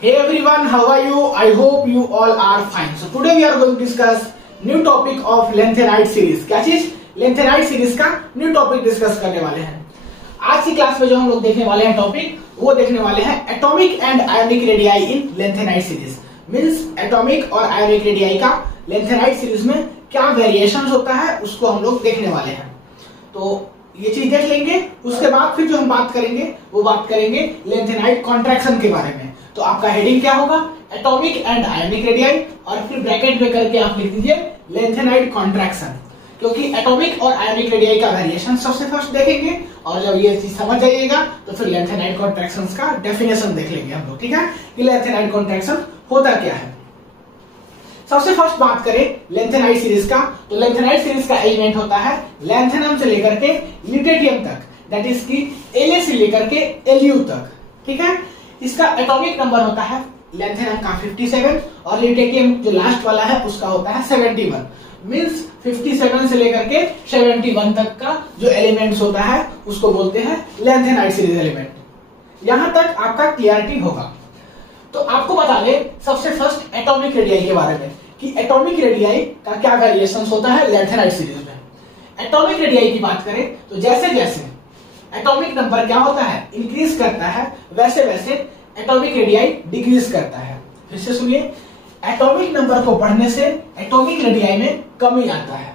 Hey everyone, how are you? I hope you all are fine. So today we are going to discuss new topic of lengthenite series. क्या चीज? lengthenite series का new topic discuss करने वाले हैं। आज की class में जो हम लोग देखने वाले हैं टॉपिक, वो देखने वाले हैं atomic and ionic radii in lengthenite series. Means atomic और आयोनिक रेडियाई का lengthenite सीरीज में क्या वेरिएशंस होता है उसको हम लोग देखने वाले हैं। तो ये चीज देख लेंगे, उसके बाद फिर जो हम बात करेंगे वो बात करेंगे lengthenite कॉन्ट्रैक्शन के बारे में। तो आपका हेडिंग क्या होगा? एटॉमिक एंड आयोनिक रेडियाई, और फिर ब्रैकेट में करके आप लिख दीजिए lengthenite कॉन्ट्रैक्शन, क्योंकि एटॉमिक और आयोनिक रेडियाई का वेरिएशन सबसे फर्स्ट देखेंगे, और जब ये चीज समझ जाइएगा तो फिर lengthenite कॉन्ट्रैक्शंस का डेफिनेशन देख लेंगे हम लोग। ठीक है कि lengthenite कॉन्ट्रैक्शन होता क्या है। सबसे फर्स्ट बात करें lengthenite सीरीज का, तो lengthenite सीरीज का एलिमेंट होता है लैंथेनम से लेकर के ल्यूटेटियम तक, दैट इज की La से लेकर के Lu तक। ठीक है, इसका एटॉमिक नंबर होता है लैंथेनम का 57 और ल्यूटेटियम जो लास्ट वाला है उसका होता है 71। मींस 57 से लेकर के 71 तक का जो एलिमेंट्स होता है उसको बोलते हैं lengthenite सीरीज एलिमेंट। यहां तक आपका क्लियरिटी होगा। तो आपको बता दें सबसे फर्स्ट एटॉमिक रेडियाई के बारे में कि एटॉमिक रेडियाई का क्या वेरिएशंस होता है lengthenite सीरीज में। एटॉमिक रेडियाई की बात करें तो जैसे जैसे एटॉमिक नंबर क्या होता है, इंक्रीज करता है, वैसे वैसे एटॉमिक रेडियाई डिक्रीज करता है। फिर से सुनिए, एटॉमिक नंबर को बढ़ने से एटॉमिक रेडियाई में कमी आता है।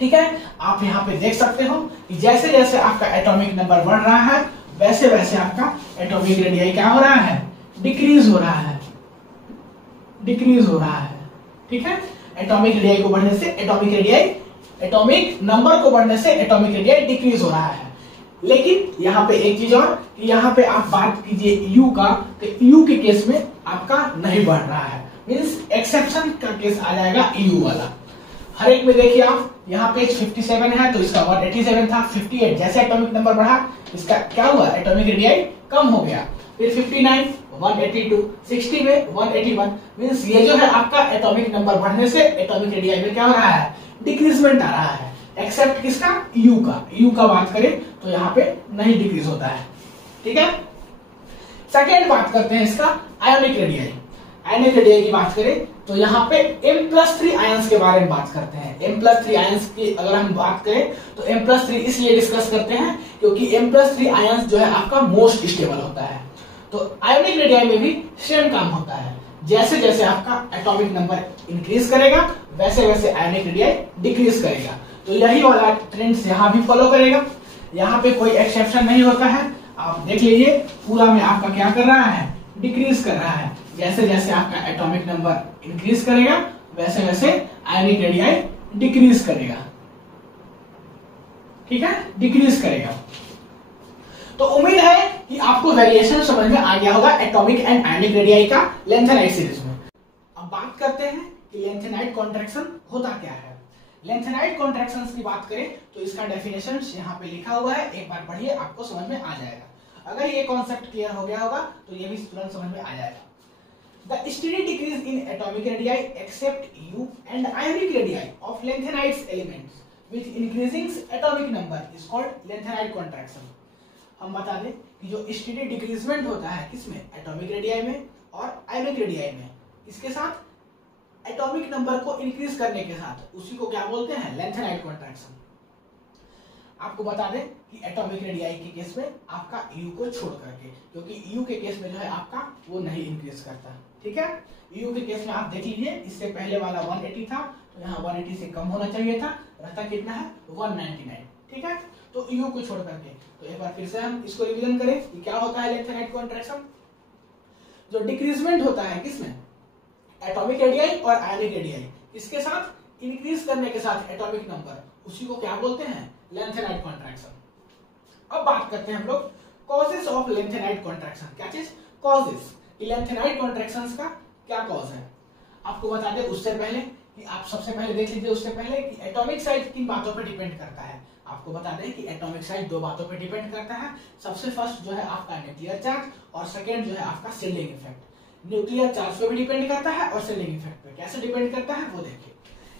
ठीक है, आप यहाँ पे देख सकते हो कि जैसे जैसे आपका एटॉमिक नंबर बढ़ रहा है वैसे वैसे आपका एटॉमिक रेडियाई क्या हो रहा है, डिक्रीज हो रहा है, डिक्रीज हो रहा है। ठीक है, एटॉमिक रेडियाई को बढ़ने से एटॉमिक नंबर को बढ़ने से एटॉमिक रेडियाई डिक्रीज हो रहा है। लेकिन यहाँ पे एक चीज और, यहाँ पे आप बात कीजिए U का, तो U के केस में आपका नहीं बढ़ रहा है। मींस एक्सेप्शन का केस आ जाएगा EU वाला। हर एक में देखिए आप, यहाँ पे 57 है तो इसका 187 था, 58 जैसे एटॉमिक नंबर बढ़ा इसका क्या हुआ, एटॉमिक रेडियाई कम हो गया। फिर 59, 182, 60 में 181। मींस ये जो है आपका एटॉमिक नंबर बढ़ने से एटॉमिक रेडियाई में क्या हो रहा है, डिक्रीजमेंट आ रहा है। एक्सेप्ट किसका, U का बात करें तो यहाँ पे नहीं डिक्रीज होता है। ठीक है, सेकेंड बात करते हैं इसका आयोनिक रेडियाई। आयोनिक रेडियाई की बात करें तो यहाँ पे M+3 आयंस के बारे में बात करते हैं। M+3 आयंस की अगर हम बात करें तो M+3 इसलिए डिस्कस करते हैं क्योंकि M+3 आयंस जो है आपका मोस्ट स्टेबल होता है। तो आयोनिक रेडियाई में भी सेम काम होता है, जैसे जैसे आपका एटॉमिक नंबर इंक्रीज करेगा वैसे वैसे आयोनिक रेडियाई डिक्रीज करेगा। तो यही वाला ट्रेंड्स यहाँ भी फॉलो करेगा, यहाँ पे कोई एक्सेप्शन नहीं होता है। आप देख लीजिए पूरा में आपका क्या कर रहा है, डिक्रीज कर रहा है। जैसे जैसे आपका एटॉमिक नंबर इंक्रीज करेगा वैसे वैसे आयोनिक रेडियाई डिक्रीज करेगा। ठीक है, डिक्रीज करेगा। तो उम्मीद है कि आपको वेरिएशन समझ में आ गया होगा एटॉमिक एंड आयोनिक रेडियाई का lengthenite सीरीज में। अब बात करते हैं कि lengthenite कॉन्ट्रैक्शन होता क्या है। lengthenite कॉन्ट्रैक्शंस की बात करें तो इसका डेफिनेशन यहाँ पे लिखा हुआ है, एक बार पढ़िए आपको समझ में आ जाएगा। अगर ये कॉन्सेप्ट क्लियर हो गया होगा तो ये भी तुरंत समझ में आ जाएगा। The steady decrease in atomic radii except U and ionic radii of lengthenite elements with increasing atomic number is called lengthenite contraction। हम बता दें कि जो स्टेडी डिक्रीजमेंट होता है किसमें, एटॉमिक रेडियाई में और आयोनिक रेडियाई में, इसके साथ एटॉमिक नंबर को इंक्रीज करने के साथ उसी को क्या बोलते हैं, lengthenite contraction। आपको बता दें कि एटॉमिक रेडियाई के केस में आपका U को छोड़ करके, क्योंकि U के केस में जो है आपका वो नहीं इंक्रीज करता। ठीक है, U के केस में आप देख लीजिए, इससे पहले वाला 180 था तो यहाँ 180 से कम होना चाहिए था, रहता कितना है 199। ठीक है, तो U को छोड़ करके। तो एक बार फिर से हम इसको रिवीजन करें कि क्या होता है lengthenite कॉन्ट्रैक्शन। जो डिक्रीजमेंट होता है किसमें, एटॉमिक रेडियाई और आयोनिक रेडियाई, इसके साथ इंक्रीज करने के साथ एटॉमिक नंबर, उसी को क्या बोलते हैं, lengthenite कॉन्ट्रैक्शन। अब बात करते हैं हम लोग कॉजेस ऑफ lengthenite कॉन्ट्रैक्शन। क्या चीज, कॉजेस, lengthenite कॉन्ट्रैक्शंस का क्या कॉज है। आपको बता दें उससे पहले कि आप सबसे पहले देख लीजिए उससे पहले कि एटॉमिक साइज किन बातों पर डिपेंड करता है। आपको बता दें कि एटॉमिक साइज दो बातों पर डिपेंड करता है। सबसे फर्स्ट जो है आपका न्यूक्लियर चार्ज और सेकेंड जो है आपका शिल्डिंग इफेक्ट। न्यूक्लियर चार्ज पे भी डिपेंड करता है और शिल्डिंग इफेक्ट पे कैसे डिपेंड करता है वो देखिए।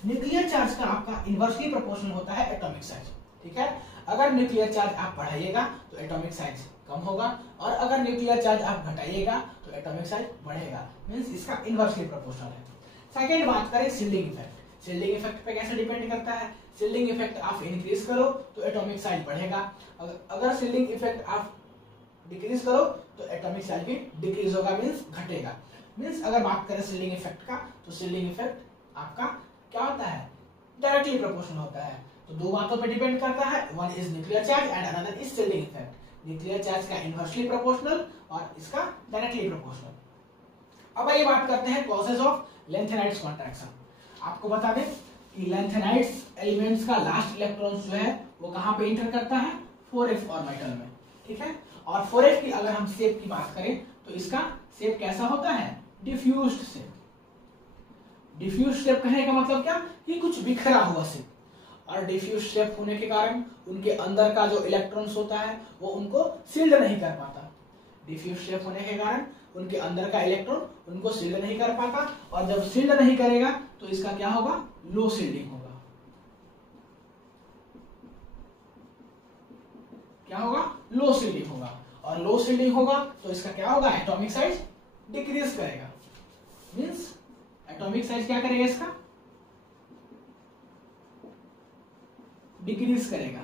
न्यूक्लियर चार्ज का आपका इनवर्सली प्रोपोर्शनल होता है एटॉमिक साइज। ठीक है, अगर न्यूक्लियर चार्ज आप बढ़ाइएगा तो एटॉमिक साइज कम होगा, और अगर न्यूक्लियर चार्ज आप घटाइएगा तो एटॉमिक साइज बढ़ेगा, मींस इसका इनवर्सली प्रोपोर्शनल है। सेकंड बात करें शील्डिंग इफेक्ट। शील्डिंग इफेक्ट पे कैसे डिपेंड करता है? शील्डिंग इफेक्ट आप इंक्रीज करो तो एटॉमिक साइज बढ़ेगा, अगर शील्डिंग इफेक्ट आप डिक्रीज करो तो एटॉमिक साइज भी डिक्रीज होगा, मींस घटेगा। मींस अगर बात करें शील्डिंग इफेक्ट का, तो शील्डिंग इफेक्ट आपका क्या होता है? डायरेक्टली प्रोपोर्शनल होता है। तो दो बातों पे डिपेंड करता है, one is nuclear charge and another is shielding effect. Nuclear charge का इनवर्सली प्रोपोर्शनल और इसका डायरेक्टली प्रोपोर्शनल। अब आइए बात करते हैं कॉजेज ऑफ लेंथेनाइड्स कॉन्ट्रैक्शन। आपको बता दें कि लेंथेनाइड्स एलिमेंट्स का लास्ट इलेक्ट्रॉन जो है वो कहां पे इंटर करता है? 4s ऑर्बिटल में, ठीक है। और 4s की अगर हम शेप की बात करें तो इसका शेप कैसा होता है? Diffused shape. डिफ्यूज्ड शेप कहने का मतलब क्या? कि कुछ बिखरा हुआ शेप। और डिफ्यूज्ड शेप होने के कारण उनके अंदर का जो इलेक्ट्रॉन्स होता है वो उनको शील्ड नहीं कर पाता। डिफ्यूज्ड शेप होने के कारण उनके अंदर का इलेक्ट्रॉन उनको शील्ड नहीं कर पाता, और जब शील्ड नहीं करेगा तो इसका क्या होगा? लो शील्डिंग होगा। क्या होगा? लो शील्डिंग होगा। और लो शील्डिंग होगा तो इसका क्या होगा? एटॉमिक साइज डिक्रीज करेगा। मींस एटॉमिक साइज क्या करेगा? इसका डिक्रीज करेगा,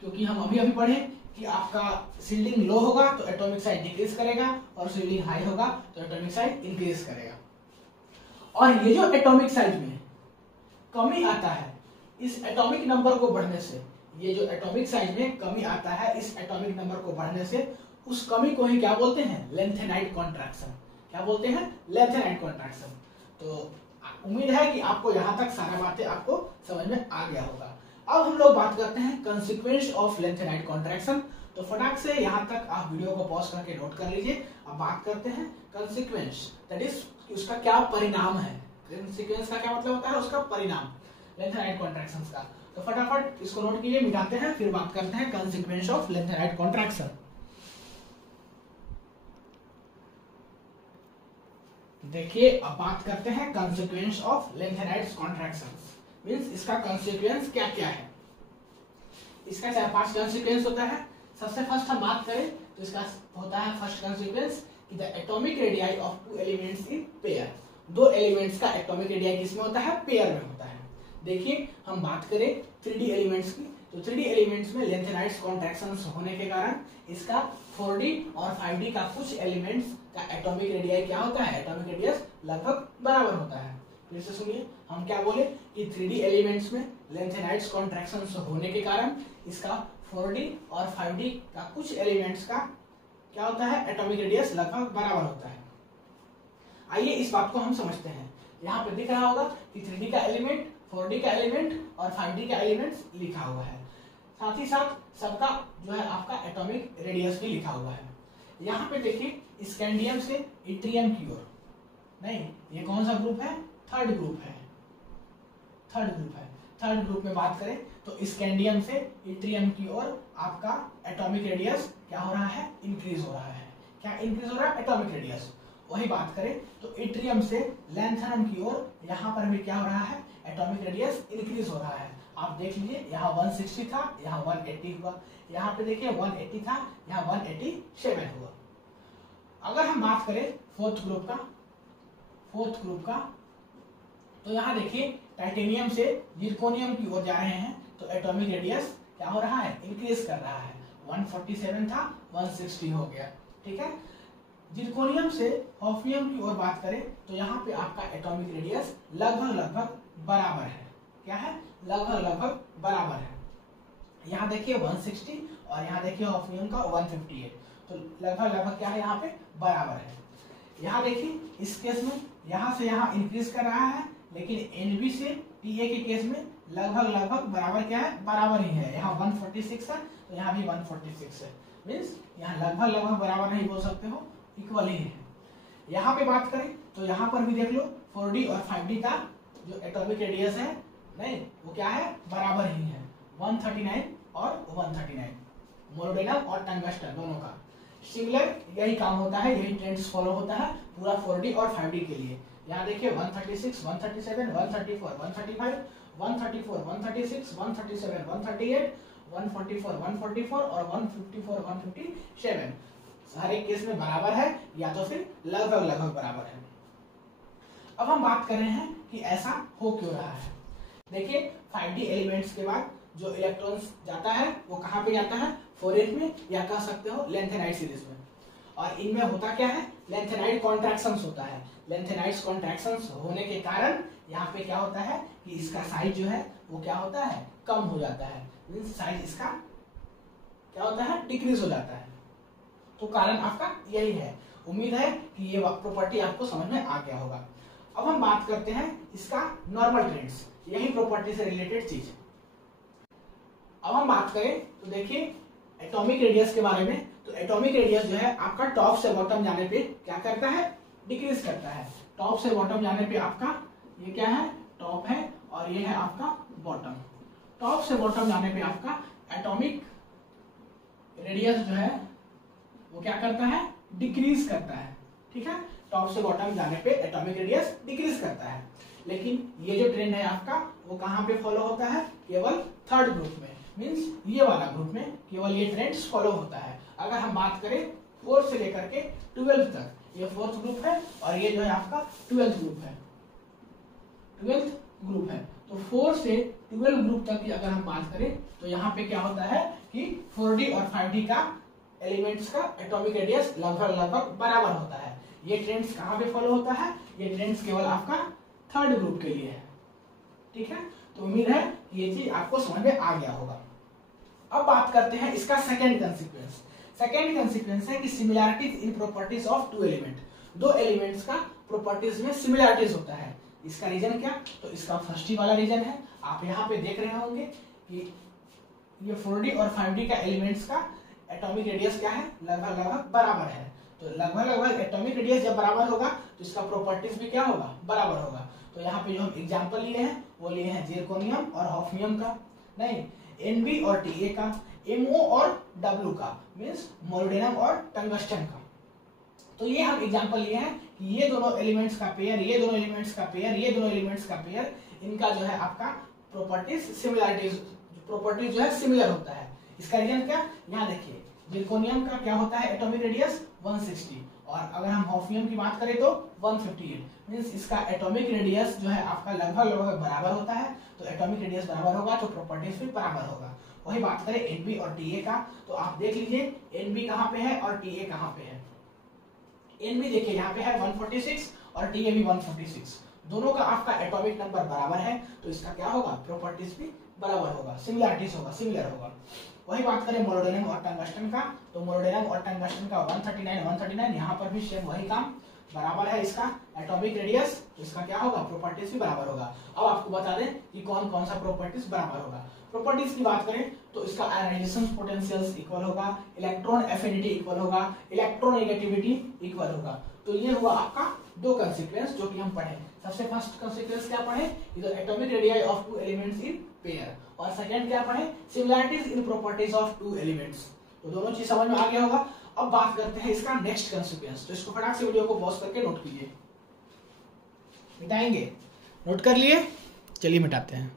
क्योंकि हम अभी पढ़े कि आपका शील्डिंग लो होगा तो एटॉमिक साइज डिक्रीज करेगा, और शील्डिंग हाई होगा तो एटॉमिक साइज इंक्रीज करेगा। और ये जो एटॉमिक साइज में कमी आता है इस एटॉमिक नंबर को बढ़ने से, ये जो एटॉमिक साइज में कमी आता है इस एटॉमिक नंबर को बढ़ने से, उस कमी को ही क्या बोलते हैं? Lanthanide contraction. क्या बोलते हैं? Lanthanide contraction. तो उम्मीद है कि आपको यहां तक सारा बातें आपको समझ में आ गया होगा। अब हम लोग बात करते हैं कंसिक्वेंस ऑफ लेंथेनाइड कॉन्ट्रैक्शन। तो फटाक से यहां तक आप वीडियो को पॉज करके नोट कर लीजिए। अब बात करते हैं कंसिक्वेंस, दैट इज उसका क्या परिणाम है। कंसिक्वेंस का क्या मतलब होता है? उसका परिणाम लेंथेनाइड कॉन्ट्रैक्शन का। तो फटाफट इसको नोट कीजिए, मिटाते हैं, फिर बात करते हैं कंसिक्वेंस ऑफ लेंथेनाइड कॉन्ट्रैक्शन। देखिए अब बात करते हैं consequence of lanthanides contraction. Means इसका कंसिक्वेंस क्या क्या है? इसका 4-5 कंसिक्वेंस होता है। सबसे फर्स्ट हम बात करें तो इसका होता है फर्स्ट कंसिक्वेंस कि the atomic radii of two elements in pair. दो एलिमेंट्स का एटॉमिक रेडियाई किसमें होता है? पेयर में होता है। देखिए हम बात करें 3D एलिमेंट्स की, तो 3D एलिमेंट्स में लेंथेनाइड्स कॉन्ट्रैक्शंस होने के कारण इसका 4D और 5D का कुछ एलिमेंट्स का एटॉमिक रेडियाई क्या होता है? एटॉमिक रेडियस लगभग बराबर होता है। फिर से सुनिए, हम क्या बोले कि 3D एलिमेंट्स में लेंथेनाइड्स कॉन्ट्रैक्शंस होने के कारण इसका 4D और 5D का कुछ एलिमेंट्स का क्या होता है? एटॉमिक रेडियस लगभग बराबर होता है। आइए इस बात को हम समझते हैं। यहाँ पे दिख रहा होगा कि 3D का एलिमेंट, 4D का एलिमेंट और 5D का एलिमेंट्स लिखा हुआ है। साथ ही साथ सबका जो है आपका एटॉमिक रेडियस भी लिखा हुआ है। यहाँ पे देखिए स्कैंडियम से इट्रियम की ओर, नहीं ये कौन सा ग्रुप है? थर्ड ग्रुप है। थर्ड ग्रुप है। थर्ड ग्रुप में बात करें तो स्कैंडियम से इट्रियम की ओर आपका एटॉमिक रेडियस क्या हो रहा है? इंक्रीज हो रहा है। क्या इंक्रीज हो रहा है? Atomic radius. वही बात करें तो इट्रियम से लैंथनम की ओर यहाँ पर भी क्या हो रहा है? एटॉमिक रेडियस इंक्रीज हो रहा है। आप देख लीजिए यहाँ 160 था, यहाँ 180 हुआ, यहाँ पे देखिए 180 था, यहाँ 187 हुआ। अगर हम बात करें फोर्थ ग्रुप का तो यहाँ देखिए टाइटेनियम से जिरकोनियम की ओर जा रहे हैं, तो एटॉमिक रेडियस क्या हो रहा है? इंक्रीज कर रहा है। 147 था, 160 हो गया, ठीक है। जिरकोनियम से हॉफनियम की ओर बात करें तो यहाँ पे आपका एटॉमिक रेडियस लगभग बराबर है। क्या है? लगभग बराबर है। यहाँ देखिए 160 और यहाँ देखिए हॉफनियम का 158, तो लगभग क्या है? यहाँ पे बराबर है। यहाँ देखिए इस केस में यहाँ से यहाँ इंक्रीज कर रहा है, लेकिन Nb से Pa के केस में लगभग बराबर क्या है? बराबर ही है। यहाँ 146 है तो यहाँ भी 146 है। मीन्स यहाँ लगभग बराबर नहीं बोल सकते हो, इक्वल ही है। यहाँ पे बात करें तो यहाँ पर भी देख लो 4D और 5D का जो एटॉमिक रेडियस है, नहीं वो क्या है? बराबर ही है। 139 और 139 मोलिब्डेनम और टंगस्टन दोनों का सिमिलर यही काम होता है, यही ट्रेंड्स फॉलो होता है पूरा 4D और 5D के लिए। यहाँ देखिए 136, 137, 134, 135, 134, 136, 137, 138, 144, 144 और 154, 157 हर एक केस में बराबर है या तो फिर लगभग लगभग बराबर है। अब हम बात कर रहे हैं कि ऐसा हो क्यों रहा है। देखिए 5D एलिमेंट्स के बाद जो इलेक्ट्रॉन्स जाता है वो कहाँ पे जाता है, 4s में, या कह सकते हो लेंथेनाइड सीरीज में। और इनमें होता क्या है, लेंथेनाइड कॉन्ट्रैक्शंस होता है। लेंथेनाइड कॉन्ट्रैक्शंस होने के कारण यहाँ पे क्या होता है कि इसका साइज जो है वो क्या होता है, कम हो जाता है। मींस साइज इसका क्या होता है, डिक्रीज हो जाता है। तो कारण आपका यही है। उम्मीद है कि ये प्रॉपर्टी आपको समझ में आ गया होगा। अब हम बात करते हैं इसका नॉर्मल ट्रेंड्स, यही प्रॉपर्टी से रिलेटेड चीज। अब हम बात करें तो देखिए एटॉमिक रेडियस के बारे में। तो एटॉमिक रेडियस जो है आपका टॉप से बॉटम जाने पे क्या करता है, डिक्रीज करता है। टॉप से बॉटम जाने पे आपका ये क्या है, टॉप है, और ये है आपका बॉटम। टॉप से बॉटम जाने पे आपका एटॉमिक रेडियस जो है वो क्या करता है, डिक्रीज करता है। ठीक है, टॉप से बॉटम जाने पे एटॉमिक रेडियस डिक्रीज करता है। लेकिन ये जो ट्रेंड है आपका वो कहां पे फॉलो होता है, केवल थर्ड ग्रुप में। मींस ये वाला ग्रुप में केवल ये ट्रेंड्स फॉलो होता है। अगर हम बात करें 4 से लेकर के 12 तक, ये 4th ग्रुप है और ये जो है आपका 12th ग्रुप है। 12th ग्रुप है तो 4 से 12 ग्रुप तक की अगर हम बात करें तो यहाँ पे क्या होता है कि 4D और 5D का एलिमेंट्स का एटॉमिक रेडियस लगभग लगभग बराबर होता है। ये ट्रेंड्स कहाँ पे फॉलो होता है, ये ट्रेंड्स केवल आपका थर्ड ग्रुप के लिए है। ठीक है, तो उम्मीद है कि ये चीज आपको समझ में आ गया होगा। अब बात करते हैं इसका सेकेंड कंसिक्वेंस। सेकेंड कंसिक्वेंस है कि similarities in properties of two element. दो एलिमेंट्स का प्रॉपर्टीज में सिमिलैरिटीज होता है। इसका रीजन क्या, तो इसका फर्स्ट ही वाला रीजन है। आप यहाँ पे देख रहे होंगे कि ये 4D और 5D का एलिमेंट्स का एटॉमिक रेडियस क्या है, लगभग लगभग बराबर है। तो लगभग लगभग एटॉमिक रेडियस जब बराबर होगा तो इसका प्रॉपर्टीज भी क्या होगा, बराबर होगा। तो यहाँ पे जो हम एग्जांपल लिए हैं वो लिए हैं जिरकोनियम और हॉफनियम का, नहीं Nb और Ta का, Mo और W का, मींस मोलिब्डेनम और टंगस्टन का। तो ये हम एग्जांपल लिए हैं कि ये दोनों एलिमेंट्स का पेयर, ये दोनों एलिमेंट्स का पेयर, ये दोनों एलिमेंट्स का पेयर, इनका जो है आपका प्रॉपर्टीज सिमिलरिटीज, प्रॉपर्टीज जो है सिमिलर होता है। इसका रीजन क्या, यहाँ देखिए जिरकोनियम का क्या होता है एटॉमिक रेडियस 160, और अगर हम हॉफनियम की बात करें तो 158। मींस इसका एटॉमिक रेडियस जो है आपका लगभग लगभग बराबर होता है। तो एटॉमिक रेडियस बराबर होगा तो प्रॉपर्टीज भी बराबर होगा। वही बात करें Nb और Ta का, तो आप देख लीजिए Nb कहाँ पे है और Ta कहाँ पे है। Nb देखिए यहाँ पे है 146 और Ta भी 146। दोनों का आपका एटॉमिक नंबर बराबर है तो इसका क्या होगा, प्रॉपर्टीज भी बराबर होगा, सिमिलरिटीज होगा, सिमिलर होगा। वही बात करें मोलिब्डेनम और टंगस्टन का, तो मोलिब्डेनम और टंगस्टन का 139 यहाँ पर भी सेम वही काम, बराबर है इसका एटॉमिक रेडियस, तो इसका क्या होगा, प्रॉपर्टीज भी बराबर होगा। अब आपको बता दें कि कौन कौन सा प्रॉपर्टीज बराबर होगा। प्रॉपर्टीज की बात करें तो इसका आयनाइजेशन पोटेंशियल्स इक्वल होगा, इलेक्ट्रॉन एफिनिटी इक्वल होगा, इलेक्ट्रोनेगेटिविटी इक्वल होगा। तो ये हुआ आपका दो कंसीक्वेंस जो कि हम पढ़े। सबसे फर्स्ट कंसीक्वेंस क्या पढ़े, atomic radii of two elements in pair, और सेकंड क्या पढ़े, similarities in properties of two elements. तो दोनों चीज समझ में आ गया होगा। अब बात करते हैं इसका नेक्स्ट कंसीक्वेंस। तो इसको फटाक से वीडियो को पॉज करके नोट कीजिए। मिटाएंगे, नोट कर लिए, चलिए मिटाते हैं।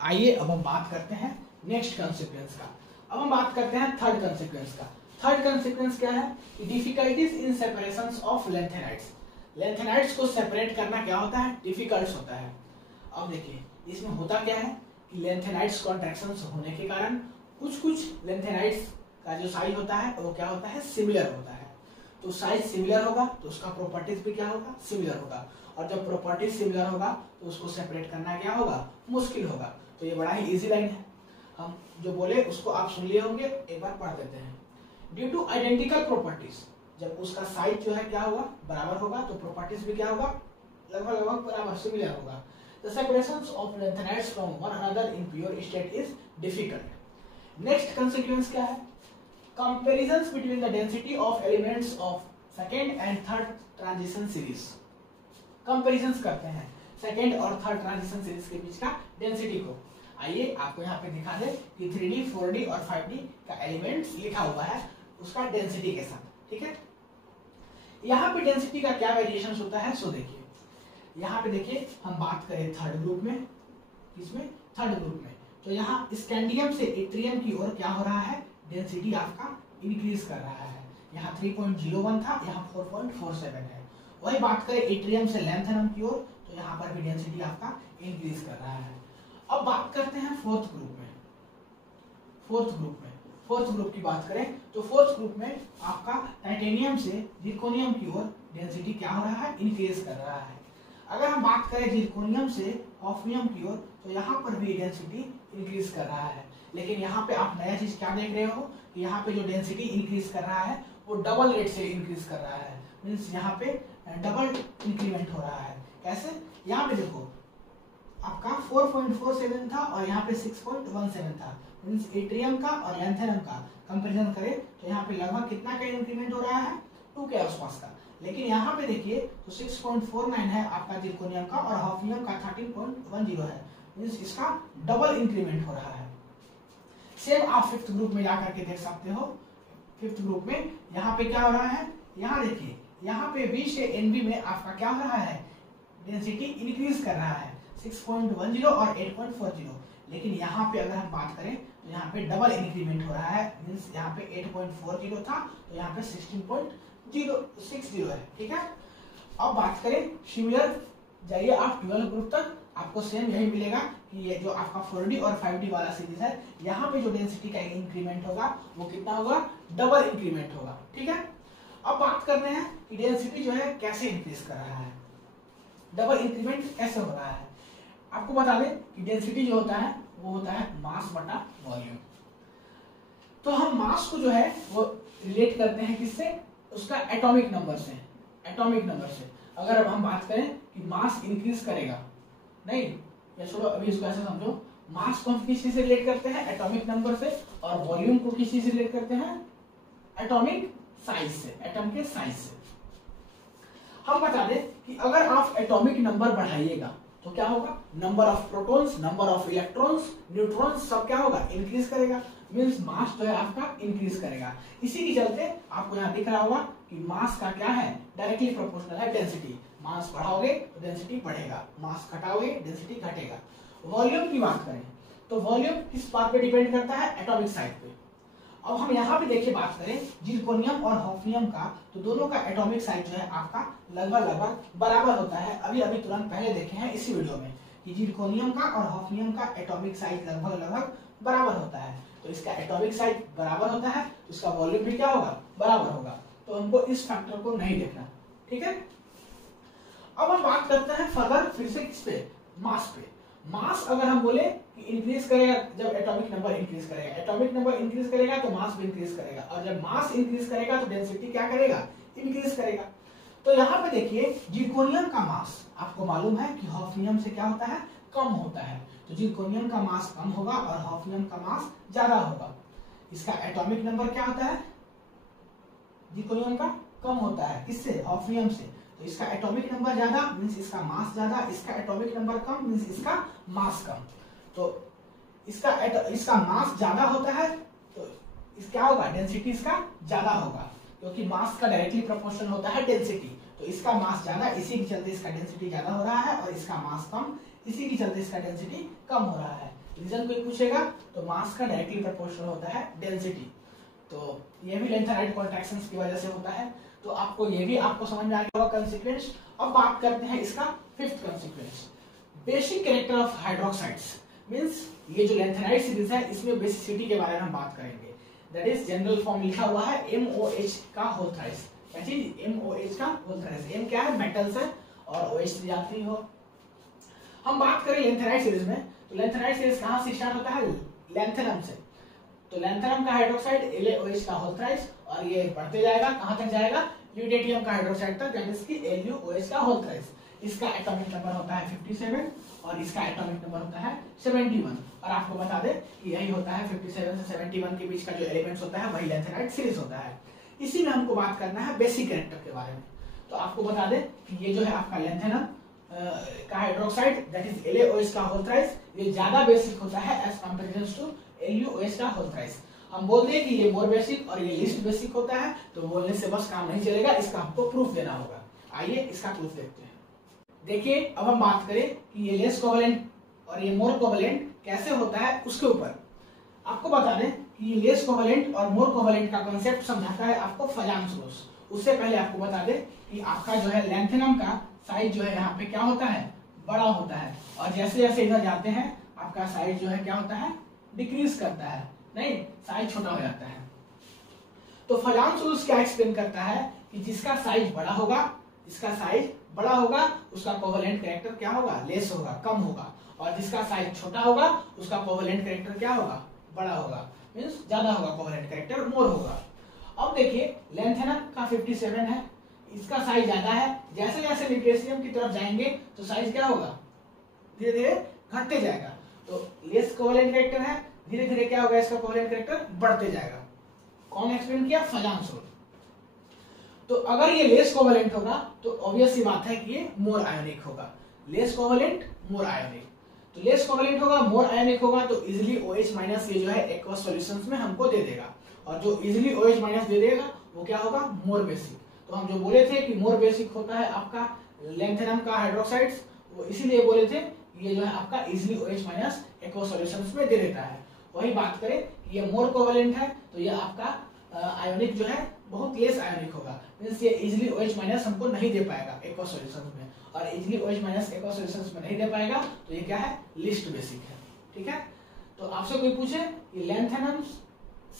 आइए अब हम बात करते हैं नेक्स्ट कंसीक्वेंस का। अब हम बात करते हैं थर्ड कंसीक्वेंस का। थर्ड कंसीक्वेंस क्या है, difficulties in separation of lanthanides. Lanthanides को सेपरेट करना क्या होता है, डिफिकल्ट होता है। अब देखिए इसमें होता क्या है कि लेंथेनाइड्स कॉन्ट्रैक्शंस होने के कारण कुछ लेंथेनाइड्स का जो साइज होता है वो क्या होता है, सिमिलर होता है। तो साइज सिमिलर होगा तो उसका प्रॉपर्टीज भी क्या होगा, सिमिलर होगा। और जब प्रॉपर्टीज सिमिलर होगा तो उसको सेपरेट करना क्या होगा, मुश्किल होगा। तो ये बड़ा ही इजी लाइन है, हम जो बोले उसको आप सुन लिए होंगे, एक बार पढ़ देते हैं। ड्यू टू आइडेंटिकल प्रॉपर्टीज, जब उसका साइज जो है क्या होगा, बराबर होगा, तो प्रॉपर्टीज भी क्या होगा, लगभग लगभग बराबर, सिमिलर होगा। The separations of lanthanides from one another in pure state is difficult. Next consequence क्या है, comparisons between the density of elements of second and third transition series. Comparisons करते हैं सेकेंड और थर्ड ट्रांजिशन सीरीज के बीच का density को। आइए आपको यहाँ पे दिखा दे कि 3D, 4D और 5D का एलिमेंट्स लिखा हुआ है उसका डेंसिटी के साथ। ठीक है, यहाँ पे डेंसिटी का क्या वेरिएशन होता है, सो देखिए यहाँ पे देखिए हम बात करें थर्ड ग्रुप में, किसमें, थर्ड ग्रुप में, तो यहाँ स्कैंडियम से इट्रियम की ओर क्या हो रहा है, डेंसिटी आपका इंक्रीज कर रहा है। यहाँ 3.01 था, यहाँ 4.47 है। वही बात करें एट्रियम से लैंथेनम की ओर, तो यहाँ पर भी डेंसिटी आपका इंक्रीज कर रहा है। अब बात करते हैं फोर्थ ग्रुप की बात करें तो फोर्थ ग्रुप में आपका टाइटेनियम से जिरकोनियम की ओर डेंसिटी क्या हो रहा है, इंक्रीज कर रहा है। अगर हम बात करें जिरकोनियम से हॉफनियम की ओर, तो यहाँ पर भी डेंसिटी इंक्रीज कर रहा है। लेकिन यहाँ पे आप नया चीज क्या देख रहे हो कि यहाँ पे जो डेंसिटी इंक्रीज कर रहा है वो डबल रेट से इंक्रीज कर रहा है। मीन्स यहाँ पे डबल इंक्रीमेंट हो रहा है। कैसे? यहाँ पे देखो आपका 4.47 था और यहाँ पे 6.17 था। मीन्स एट्रियम का और लैंथेनम का कंपैरिजन करें तो यहाँ पे लगभग कितना का इंक्रीमेंट हो रहा है, 2 के आसपास का। लेकिन यहाँ पे देखिए तो 6.49 है आपका जिरकोनियम का और हॉफनियम का 13.10 है। मीन्स इसका डबल इंक्रीमेंट हो रहा है। सेम आप फिफ्थ ग्रुप में जाकर के देख सकते हो। फिफ्थ ग्रुप में यहाँ पे क्या हो रहा है, यहाँ देखिए यहाँ पे बी से एनबी में आपका क्या हो रहा है, डेंसिटी इंक्रीज कर रहा है 6.10 और 8.40। लेकिन यहाँ पे अगर हम बात करें तो यहाँ पे डबल इंक्रीमेंट हो रहा है। मीन्स यहाँ पे 8.40 था तो यहाँ पे 16.060 है। ठीक है। अब बात करें सिमिलर, जाइए आप 12 ग्रुप तक, आपको सेम यही मिलेगा कि ये जो आपका 4D और 5D वाला सीरीज है, यहाँ पे जो डेंसिटी का इंक्रीमेंट होगा वो कितना होगा, डबल इंक्रीमेंट होगा। ठीक है। अब बात करते हैं कि डेंसिटी जो है कैसे इंक्रीज कर रहा है, डबल इंक्रीमेंट कैसे हो रहा है। आपको बता दें कि डेंसिटी जो होता है वो होता है मास बटा वॉल्यूम। तो हम मास को जो है वो रिलेट करते हैं किससे, उसका एटॉमिक नंबर से। एटॉमिक नंबर से अगर हम बात करें कि मास इंक्रीज करेगा, नहीं या छोड़ो अभी इसको ऐसे समझो, मास को हम किस चीज से रिलेट करते हैं, एटॉमिक नंबर से, और वॉल्यूम को किस चीज से रिलेट करते हैं, एटॉमिक साइज से, एटम के साइज से। हम बता दें कि अगर आप एटॉमिक नंबर बढ़ाइएगा तो क्या होगा, number of protons, number of electrons, neutrons सब क्या होगा, इंक्रीज करेगा। मींस मास जो है आपका इंक्रीज करेगा। इसी के चलते आपको यहाँ दिख रहा होगा कि मास का क्या है, डायरेक्टली प्रोपोर्शनल है डेंसिटी। मास बढ़ाओगे तो डेंसिटी बढ़ेगा, मास घटाओगे डेंसिटी घटेगा। वॉल्यूम की बात करें तो वॉल्यूम किस बात पे डिपेंड करता है, एटॉमिक साइज पे। अब हम यहाँ पे देखिए बात करें जिरकोनियम और हॉफनियम का, तो दोनों का एटॉमिक साइज जो है आपका लगभग बराबर होता है। अभी तुरंत पहले देखे हैं इसी वीडियो में कि जिरकोनियम का और हॉफनियम का एटॉमिक साइज लगभग बराबर होता है। तो इसका एटॉमिक साइज बराबर होता है तो इसका वॉल्यूम भी क्या होगा, बराबर होगा। तो हमको इस फैक्टर को नहीं देखना। ठीक है। अब हम बात करते हैं फर्दर फिर से किस पे, मास पे। मास अगर हम बोले कि इंक्रीज करेगा जब एटॉमिक नंबर इंक्रीज करेगा, एटॉमिक नंबर इंक्रीज करेगा तो मास भी इंक्रीज करेगा, और जब मास इंक्रीज करेगा तो डेंसिटी क्या करेगा, इंक्रीज करेगा। तो यहाँ पे देखिए जिरकोनियम का मास आपको मालूम है कि हॉफनियम से क्या होता है, कम होता है। तो जिरकोनियम का मास कम होगा और हॉफनियम का मास ज्यादा होगा। इसका एटॉमिक नंबर क्या होता है, जिरकोनियम का कम होता है, किससे, हॉफनियम से। तो इसका एटॉमिक नंबर ज्यादा मींस इसका मास ज्यादा, इसका एटॉमिक नंबर कम मींस इसका मास कम। तो इसका मास ज्यादा होता है तो इस क्या होगा, डेंसिटी इसका ज्यादा होगा, क्योंकि मास का डायरेक्टली प्रोपोर्शनल होता है डेंसिटी। तो इसका मास ज्यादा, इसी के चलते इसका डेंसिटी ज्यादा हो रहा है, और इसका मास कम, इसी के चलते इसका डेंसिटी कम हो रहा है। रीजन कोई पूछेगा तो मास का डायरेक्टली प्रोपोर्शनल होता है डेंसिटी। तो ये भी लेंथेराइट कॉन्ट्रैक्शंस की वजह से होता है। तो आपको ये भी आपको समझ में आ गया होगा कंसीक्वेंस। अब बात करते हैं इसका fifth consequence, basic character of hydroxides. Means ये जो लेंथेराइट सीरीज है इसमें बेसिसिटी के बारे में हम बात करेंगे। दैट इज जनरल फॉर्म लिखा हुआ है MOH का होल थ्राइस। क्या चीज, MOH का होल थ्राइस। M क्या है, मेटल्स है, और OH से जानते हो। हम बात करें लेंथेराइट सीरीज में, तो लेंथेराइट सीरीज कहां से स्टार्ट होता है, लैंथेनम से। तो लैंथेनम का हाइड्रोक्साइड LaOH का होल थ्राइस, और ये बढ़ते जाएगा, कहां तक जाएगा, ल्यूटेटियम का हाइड्रोक्साइड तक, यानी इसकी LuOH का होल थ्राइस। इसका एटॉमिक नंबर होता है 57 और इसका एटॉमिक नंबर होता है 71। और आपको बता दें कि यही होता है 57 से 71 के बीच का जो एलिमेंट्स होता है वही लेंथेराइट सीरीज होता है। इसी में हमको बात करना है बेसिक कैरेक्टर के बारे में। तो आपको बता दें कि ये जो है आपका लैंथेनम का हाइड्रोक्साइड दैट इज LaOH का होल थ्राइस, ये ज्यादा बेसिक होता है एज कंपैरिजन टू LuOH का होल थ्राइस। हम बोलते हैं कि ये मोर बेसिक और ये लिस्ट बेसिक होता है, तो बोलने से बस काम नहीं चलेगा, इसका हमको प्रूफ देना होगा। आइए इसका प्रूफ देखते हैं। देखिए अब हम बात करें कि ये लेस कोवेलेंट और ये मोर कोवेलेंट कैसे होता है उसके ऊपर। आपको बता दें कि ये लेस कोवेलेंट और मोर कोवेलेंट का कॉन्सेप्ट समझाता है आपको फजांस रूल्स। उससे पहले आपको बता दें कि आपका जो है लैंथेनम का साइज जो है यहाँ पे क्या होता है, बड़ा होता है, और जैसे जैसे इधर जाते हैं आपका साइज जो है क्या होता है, डिक्रीज करता है, नहीं साइज छोटा हो जाता है। तो फजांस रूल्स क्या एक्सप्लेन करता है कि जिसका साइज बड़ा होगा, जिसका साइज बड़ा होगा उसका कोवेलेंट कैरेक्टर क्या होगा, लेस होगा, कम होगा, और जिसका साइज छोटा होगा उसका कोवेलेंट कैरेक्टर क्या होगा, बड़ा होगा, मींस ज्यादा होगा, कोवेलेंट कैरेक्टर मोर होगा। अब देखिए लैंथेनम का 57 है, इसका साइज ज्यादा है, जैसे जैसे ल्यूटेशियम की तरफ जाएंगे तो साइज क्या होगा, धीरे धीरे घटते जाएगा। तो लेस कोवेलेंट कैरेक्टर है, धीरे धीरे क्या होगा, इसका कोवेलेंट कैरेक्टर बढ़ते जाएगा। कौन एक्सप्लेन किया, फजांस रूल। तो अगर ये लेस कोवेलेंट होगा तो ऑब्वियस सी बात है कि ये मोर आयोनिक होगा। लेस कोवेलेंट मोर आयोनिक, तो लेस कोवेलेंट होगा, मोर आयोनिक होगा, तो इजीली OH माइनस ये जो है एक्वस सॉल्यूशंस में हमको दे देगा, और जो इजीली OH माइनस दे देगा वो क्या होगा, मोर बेसिक। तो हम जो बोले थे कि मोर बेसिक होता है आपका लैंथेनम का हाइड्रोक्साइड्स, वो इसीलिए बोले थे ये जो है आपका easily OH minus aqueous solutions में दे देता है। वही बात करें कि ये मोर कोवेलेंट है तो ये आपका आयोनिक जो है बहुत लेस आयोनिक होगा, मींस ये इजीली OH माइनस हमको नहीं दे पाएगा एक्वस सॉल्यूशंस में, और easily OH minus aqueous solutions में नहीं दे पाएगा तो ये क्या है, लिस्ट बेसिक है। ठीक है, तो आपसे कोई पूछे कि लैंथेनम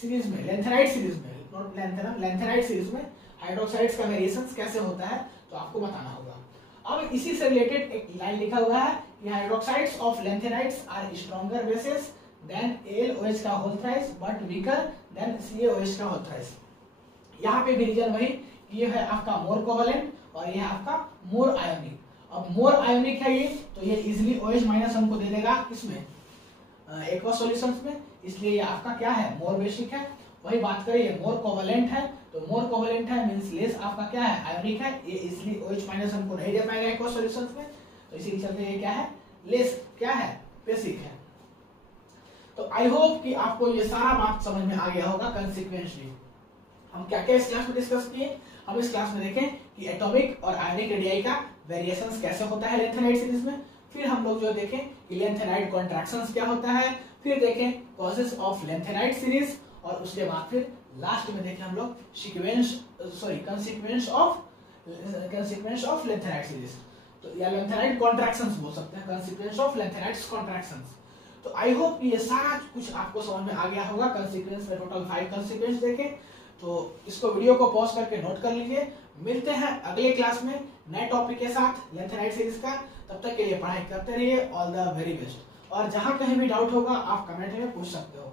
सीरीज में, लैंथेनाइड सीरीज में, नॉट लैंथेनम, लैंथेनाइड सीरीज में हाइड्रोक्साइड्स का वेरिएशंस कैसे होता है तो आपको बताना होगा। अब इसी से रिलेटेड एक लाइन लिखा हुआ है कि hydroxides of lanthanides are stronger bases than AlOH का whole thrice but weaker than CaOH का होल थ्राइस। यहाँ पे भी रीजन वही कि ये है आपका मोर कोवेलेंट और ये है आपका मोर आयोनिक। अब मोर आयोनिक है ये, तो ये इजीली OH माइनस हमको दे देगा किसमें, एक्वस सॉल्यूशंस में, इसलिए ये आपका क्या है, मोर बेसिक है। वही बात करें ये मोर कोवेलेंट है, तो मोर कोवेलेंट है मींस लेस आपका क्या है, आयोनिक है, ये इजीली OH माइनस हमको नहीं दे पाएगा एक्वस सॉल्यूशंस में, तो इसी चलते ये क्या है, लेस क्या है, बेसिक है। तो आई होप कि आपको ये सारा बात समझ में आ गया होगा। कंसिक्वेंसली हम क्या क्या इस क्लास में डिस्कस किए, हम इस क्लास में देखें कि एटॉमिक और आयोनिक रेडियाई का वेरिएशंस कैसे होता है लैंथेनाइड सीरीज में, फिर हम लोग जो देखें कि लैंथेनाइड कॉन्ट्रैक्शंस क्या होता है, फिर देखें कॉजेस ऑफ लैंथेनाइड सीरीज, और उसके बाद फिर लास्ट में देखें हम लोग कंसीक्वेंस ऑफ लैंथेनाइड सीरीज, तो या लैंथेनाइड कॉन्ट्रैक्शंस बोल सकते हैं, कंसीक्वेंस ऑफ लैंथेनाइड कॉन्ट्रैक्शंस। तो आई होप ये सारा कुछ आपको समझ में आ गया होगा। कंसीक्वेंस में टोटल 5 कंसीक्वेंस देखे, तो इसको वीडियो को पॉज करके नोट कर लीजिए। मिलते हैं अगले क्लास में नए टॉपिक के साथ लैंथेनाइड सीरीज का। तब तक के लिए पढ़ाई करते रहिए। All the very best. और जहां कहीं भी डाउट होगा आप कमेंट में पूछ सकते हो।